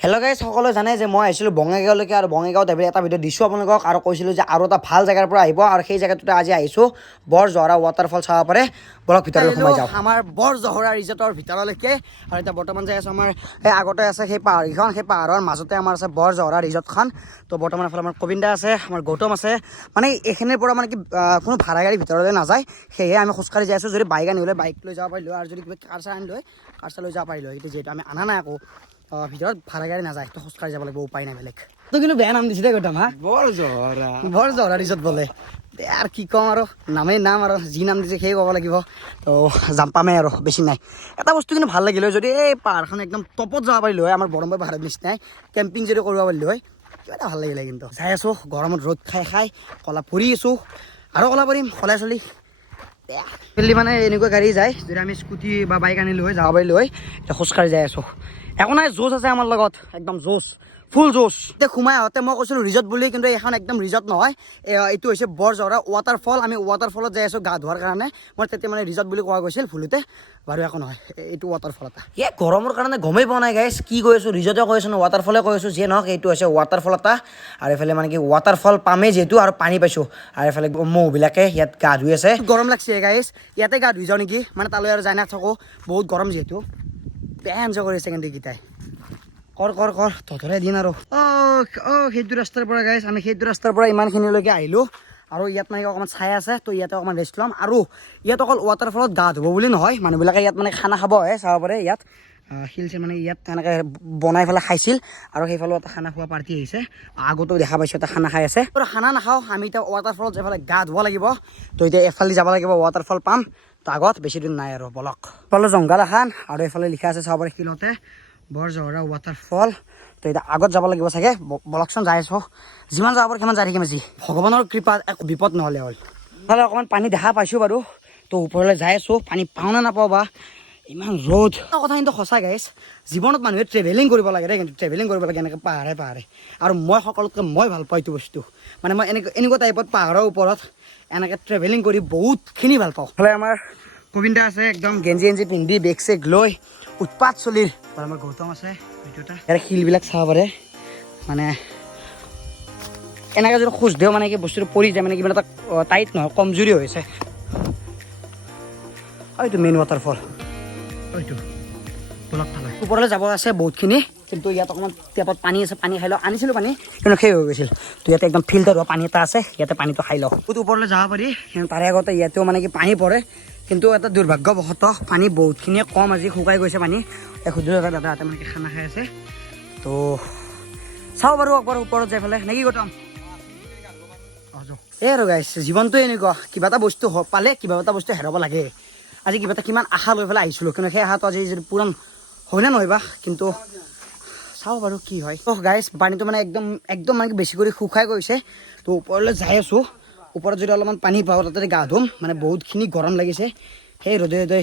Hello' guys সকলোৱে জানে যে মই আহিছিলোঁ বঙাইগাঁৱলৈকে আৰু বঙাইগাঁৱত এটা ভিডিঅ' দিছোঁ আপোনালোকক আৰু কৈছিলোঁ যে আৰু এটা ভাল জেগাৰ পৰা আহিব আৰু সেই জেগাটোতে আজি আহিছোঁ বৰজহৰা ৱাটাৰফল চাব পাৰে বলক ভিতৰলৈ সোমাই যাওঁ আমাৰ বৰজহৰা ৰিজৰ্টৰ ভিতৰলৈকে আৰু এতিয়া বৰ্তমান যাই আছোঁ আমাৰ সেই আগতে আছে সেই পাহাৰকেইখন সেই পাহাৰৰ মাজতে আমাৰ আছে বৰজহৰা ৰিজৰ্টখন তো বৰ্তমান এফালে আমাৰ কবিন্দা আছে আমাৰ গৌতম আছে মানে এইখিনিৰ পৰা মানে কি কোনো ভাড়া গাড়ী ভিতৰলৈ নাযায় সেয়ে আমি খোজকাঢ়ি যাই আছোঁ যদি বাইক আনি হ'লে বাইক লৈ যাব পাৰিলোঁ আৰু যদি কিবা কাৰ চাৰ আনি লৈ কাৰ চাৰ লৈ যাব পাৰিলোঁ এতিয়া যিহেতু আমি আনা নাই আকৌ ভিতৰত ভাড়া গাড়ী নাযায় তো খোজকাঢ়ি যাব লাগিব উপায় নাই বেলেগ তো কিন্তু বেয়া নাম দিছে দেই গৌতম হা বৰজহৰা ৰিজৰ্ট বোলে আৰু কি ক'ম আৰু নামেই নাম আৰু যি নাম দিছে সেই ক'ব লাগিব তো যাম পামেই আৰু বেছি নাই এটা বস্তু কিন্তু ভাল লাগিলে যদি এই পাহাৰখন একদম টপত যাব পাৰিলোঁ হয় আমাৰ বৰম্বৰ পাহাৰৰ নিচিনাই কেম্পিং যদি কৰিব পাৰিলোঁ হয় কিবা এটা ভাল লাগিলে কিন্তু যাই আছোঁ গৰমত ৰ'দ খাই খাই কলা পৰি আছোঁ আৰু কলা পৰিম সলাই চলি দিল্লী মানে এনেকুৱা গাড়ী যায় যদি আমি স্কুটি বা বাইক আনিলোঁ হয় যাব পাৰিলোঁ হয় এতিয়া খোজকাঢ়ি যাই আছোঁ একো নাই জোচ আছে আমাৰ লগত একদম জোচ ফুল জোচ এতিয়া সোমাই আহোঁতে মই কৈছিলোঁ ৰিজৰ্ট বুলি কিন্তু এখন একদম ৰিজৰ্ট নহয় এইটো হৈছে বৰজহৰা ৱাটাৰফল আমি ৱাটাৰফলত যাই আছোঁ গা ধোৱাৰ কাৰণে মই তেতিয়া মানে ৰিজৰ্ট বুলি কোৱা গৈছিল ভুলতে বাৰু একো নহয় এইটো ৱাটাৰফল এটা এই গৰমৰ কাৰণে গমেই পোৱা নাই গাইজ কি কৈ আছোঁ ৰিজৰ্টে কৈ আছোঁ ৱাটাৰফলে কৈ আছোঁ যিয়ে নহওক এইটো হৈছে ৱাটাৰফল এটা আৰু এইফালে মানে কি ৱাটাৰফল পামেই যিহেতু আৰু পানী পাইছোঁ আৰু এইফালে মৌবিলাকে ইয়াত গা ধুই আছে গৰম লাগছে গাইজ ইয়াতে গা ধুই যাওঁ নেকি মানে তালৈ আৰু যাই নাথাকোঁ বহুত গৰম যিহেতু বেয়া এনজয় কৰি আছে কিন্তু এইকেইটাই কৰ তহঁতৰে দিন আৰু সেইটো ৰাস্তাৰ পৰা গাইছ আমি সেইটো ৰাস্তাৰ পৰা ইমানখিনিলৈকে আহিলোঁ আৰু ইয়াত মানে অকণমান চাই আছে তো ইয়াতে অকণমান ৰেষ্ট ল'ম আৰু ইয়াত অকল ৱাটাৰফলত গা ধুব বুলি নহয় মানুহবিলাকে ইয়াত মানে খানা খাব আহে চাব পাৰে ইয়াত শিলছে মানে ইয়াত তেনেকৈ বনাই পেলাই খাইছিল আৰু সেইফালেও এটা খানা খোৱা পাৰ্টি আহিছে আগতো দেখা পাইছোঁ এটা খানা খাই আছে আৰু খানা নাখাওঁ আমি এতিয়া ৱাটাৰফলত এইফালে গা ধুব লাগিব তো এতিয়া এফালে যাব লাগিব ৱাটাৰফল পাম তো আগত বেছি দিন নাই আৰু বলক এইফালে জংঘল এখন আৰু এইফালে লিখা আছে চাব পাৰে শিলতে বৰজহৰা ৱাটাৰফল তো এতিয়া আগত যাব লাগিব চাগে বলকচোন যাই আছোঁ যিমান যাব পাৰে সিমান যাই থাকিম আজি ভগৱানৰ কৃপাত একো বিপদ নহ'লে হ'ল ইফালে অকণমান পানী দেখা পাইছোঁ বাৰু তো ওপৰলৈ যাই আছোঁ পানী পাওঁ নে নাপাওঁ বা ইমান ৰ'দ কথা কিন্তু সঁচা গাইছ জীৱনত মানুহে ট্ৰেভেলিং কৰিব লাগে দেই কিন্তু ট্ৰেভেলিং কৰিব লাগে এনেকৈ পাহাৰে আৰু মই সকলোতকৈ মই ভাল পাওঁ এইটো বস্তু মানে মই এনেকুৱা টাইপত পাহাৰৰ ওপৰত এনেকৈ ট্ৰেভেলিং কৰি বহুতখিনি ভাল পাওঁ হ'লে আমাৰ গোবিন্দা আছে একদম গেঞ্জি পিন্ধি বেগ চেগ লৈ উৎপাত চলিৰ আৰু আমাৰ গৌতম আছে ইয়াৰ শিলবিলাক চাব পাৰে মানে এনেকৈ যদি খোজ দিওঁ মানে কি বস্তুটো পৰি যায় মানে কিবা এটা টাইট নহয় কমজুৰি হৈছে এইটো মেইন ৱাটাৰফল এইটো তলত থাকা ওপৰলৈ যাব আছে বহুতখিনি কিন্তু ইয়াত অকণমান টেপত পানী আছে পানী খাই লওঁ আনিছিলোঁ পানী কিন্তু শেষ হৈ গৈছিল তো ইয়াতে একদম ফিল্টাৰ হোৱা পানী এটা আছে ইয়াতে পানীটো খাই লওঁ বহুত ওপৰলৈ যাব পাৰি তাৰে আগতে ইয়াতেও মানে কি পানী পৰে কিন্তু এটা দুৰ্ভাগ্যবশতঃ পানী বহুতখিনিয়ে কম আজি শুকাই গৈছে পানী সুধিলোঁ এটা দাদাহঁতে মানে খানা খাই আছে তো চাওঁ বাৰু একবাৰ ওপৰত যাই পেলাই নেকি গৌতম এই আৰু গাইছ জীৱনটো এনেকুৱা কিবা এটা বস্তু পালে কিবা এটা বস্তু হেৰাব লাগে আজি কিবা এটা কিমান আশা লৈ পেলাই আহিছিলোঁ কিন্তু সেই আশাটো আজি যদি পূৰণ হয় নে নহয় বা কিন্তু চাওঁ বাৰু কি হয় গাইছ পানীটো মানে একদম মানে বেছি কৰি শুকাই গৈছে তো ওপৰলৈ যাই আছোঁ ওপৰত যদি অলপমান পানী পাওঁ তাতে গা ধুম মানে বহুতখিনি গৰম লাগিছে সেই ৰ'দে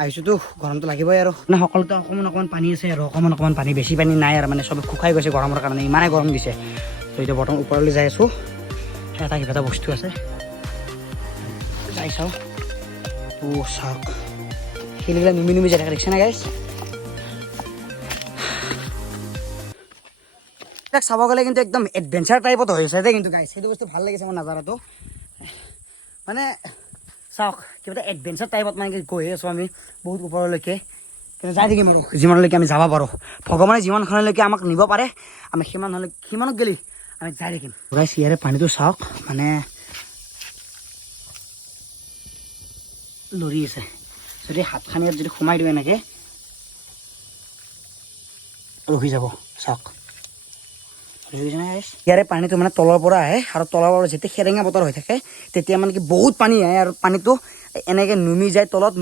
আহিছোঁতো গৰমটো লাগিবই আৰু মানে সকলোতে অকণমান পানী আছে আৰু অকণমান পানী বেছি পানী নাই আৰু মানে চব শুকাই গৈছে গৰমৰ কাৰণে ইমানেই গৰম দিছে তো এতিয়া বৰ্তমান ওপৰলৈ যাই আছোঁ এটা কিবা এটা বস্তু আছে যাই চাওঁ চাওক শিলবিলাক নুমি যাই থাকে দেখিছে না গাইছ তাক চাব গ'লে কিন্তু একদম এডভেঞ্চাৰ টাইপত হৈছে দেই কিন্তু গাইছ সেইটো বস্তু ভাল লাগিছে মোৰ নাজাৰাটো মানে চাওক কিবা এটা এডভেঞ্চাৰ টাইপত মানে গৈ আছোঁ আমি বহুত ওপৰলৈকে কিন্তু যাই থাকিম আৰু যিমানলৈকে আমি যাব পাৰোঁ ভগৱানে যিমানখনলৈকে আমাক নিব পাৰে আমি সিমানত গ'লে আমি যাই থাকিম গাইছ ইয়াৰে পানীটো চাওক মানে লৰি আছে যদি হাতখন ইয়াত যদি সোমাই দিওঁ এনেকৈ ৰখি যাব চাওক ইয়াৰে পানীটো মানে তলৰ পৰা আহে আৰু তলৰ পৰা যেতিয়া সেৰেঙা বতৰ হৈ থাকে তেতিয়া মানে কি বহুত পানী আহে আৰু পানীটো এনেকৈ নুমি যায় তলত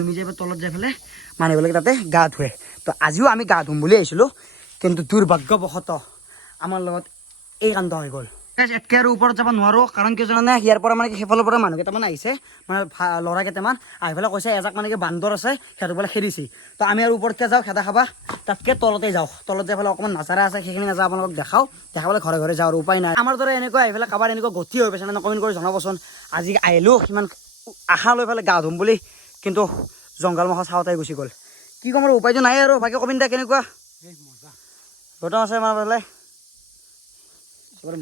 যাই পেলাই মানুহবিলাকে তাতে গা ধুৱে তো আজিও আমি গা ধুম বুলি আহিছিলোঁ কিন্তু দুৰ্ভাগ্যবশতঃ আমাৰ লগত এই কাণ্ড হৈ গ'ল এতকৈ আৰু ওপৰত যাব নোৱাৰোঁ কাৰণ কিয় জানানে ইয়াৰ পৰা মানে সেইফালৰ পৰা মানুহ কেইটামান আহিছে মানে ল'ৰা কেইটামান আহি পেলাই কৈছে এজাক মানে কি বান্দৰ আছে সিহঁতৰ বোলে খেদিছে তো আমি আৰু ওপৰতে যাওঁ খেদা খাবা তাতকৈ তলতে যাওঁ তলত যাই পেলাই অকণমান নাজাৰা আছে সেইখিনি নাযাওঁ আপোনালোকক দেখাবলৈ ঘৰে যাওঁ আৰু উপায় নাই আমাৰ দৰে এনেকুৱা আহি পেলাই কাৰোবাৰ এনেকুৱা গতি হৈ গৈছে মানে কমেণ্ট কৰি জনাবচোন আজি আহিলোঁ সিমান আশা লৈ পেলাই গা ধুম বুলি কিন্তু জংঘল মখা চাওঁতে গুচি গ'ল কি ক'ম আৰু উপায়টো নাই আৰু বাকী কবিন্দা কেনেকুৱা গৌতম আছে আমাৰ ফালে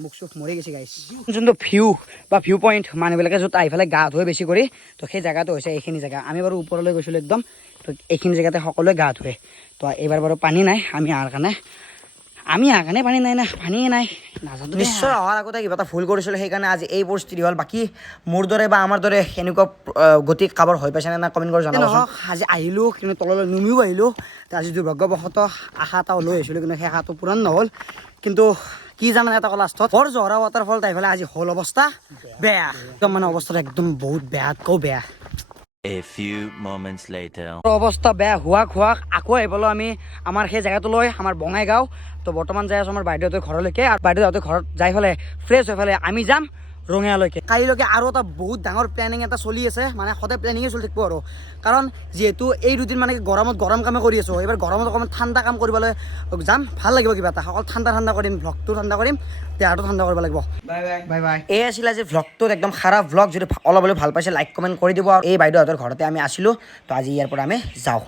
মুখ চুখ মৰি গৈছে গাইছ যোনটো ভিউ বা ভিউ পইণ্ট মানুহবিলাকে য'ত আহি পেলাই গা ধুৱে বেছি কৰি তো সেই জেগাটো হৈছে এইখিনি জেগা আমি বাৰু ওপৰলৈ গৈছিলোঁ একদম তো এইখিনি জেগাতে সকলোৱে গা ধুৱে তো এইবাৰ বাৰু পানী নাই আমি অহাৰ কাৰণে পানী নাই না পানীয়ে নাই নাজানো নিশ্চয় অহাৰ আগতে কিবা এটা ভুল কৰিছিলোঁ সেইকাৰণে আজি এই পৰিস্থিতি হ'ল বাকী মোৰ দৰে বা আমাৰ দৰে এনেকুৱা গতি কাৰোবাৰ হৈ পাইছে নে কমেণ্ট কৰি জনাবচোন আজি আহিলোঁ কিন্তু তললৈ নুমিও আহিলোঁ তো আজি দুৰ্ভাগ্যবশতঃ আশা এটা লৈ আহিছিলোঁ কিন্তু সেই আশাটো পূৰণ নহ'ল কিন্তু কি জানে এটা লাষ্টত বৰজহৰা ৱাটাৰফল আহি পেলাই আজি হ'ল অৱস্থা বেয়া একদম মানে অৱস্থাটো একদম বহুত বেয়াতকৈও বেয়া A few moments later. অৱস্থা বেয়া হোৱাক আকৌ আহিবলৈ আমি আমাৰ সেই জেগাটোলৈ আমাৰ বঙাইগাঁও তো বৰ্তমান যাই আছোঁ আমাৰ বাইদেউহঁতৰ ঘৰলৈকে আৰু বাইদেউহঁতৰ ঘৰত যাই পেলাই ফ্ৰেছ হৈ পেলাই আমি যাম ৰঙিয়ালৈকে কাইলৈকে আৰু এটা বহুত ডাঙৰ প্লেনিং এটা চলি আছে মানে সদায় প্লেনিঙে চলি থাকিব আৰু কাৰণ যিহেতু এই দুদিন মানে গৰমত গৰম কামে কৰি আছোঁ এইবাৰ গৰমত অকণমান ঠাণ্ডা কাম কৰিবলৈ যাম ভাল লাগিব কিবা এটা অকল ঠাণ্ডা কৰিম ভ্লগটো ঠাণ্ডা কৰিম দেহাটো ঠাণ্ডা কৰিব লাগিব বাই বাই এই আছিল আজি ভ্লগটোত একদম খাৰাপ ভ্লগ যদি অলপ হ'লেও ভাল পাইছে লাইক কমেণ্ট কৰি দিব আৰু এই বাইদেউহঁতৰ ঘৰতে আমি আছিলোঁ তো আজি ইয়াৰ পৰা আমি যাওঁ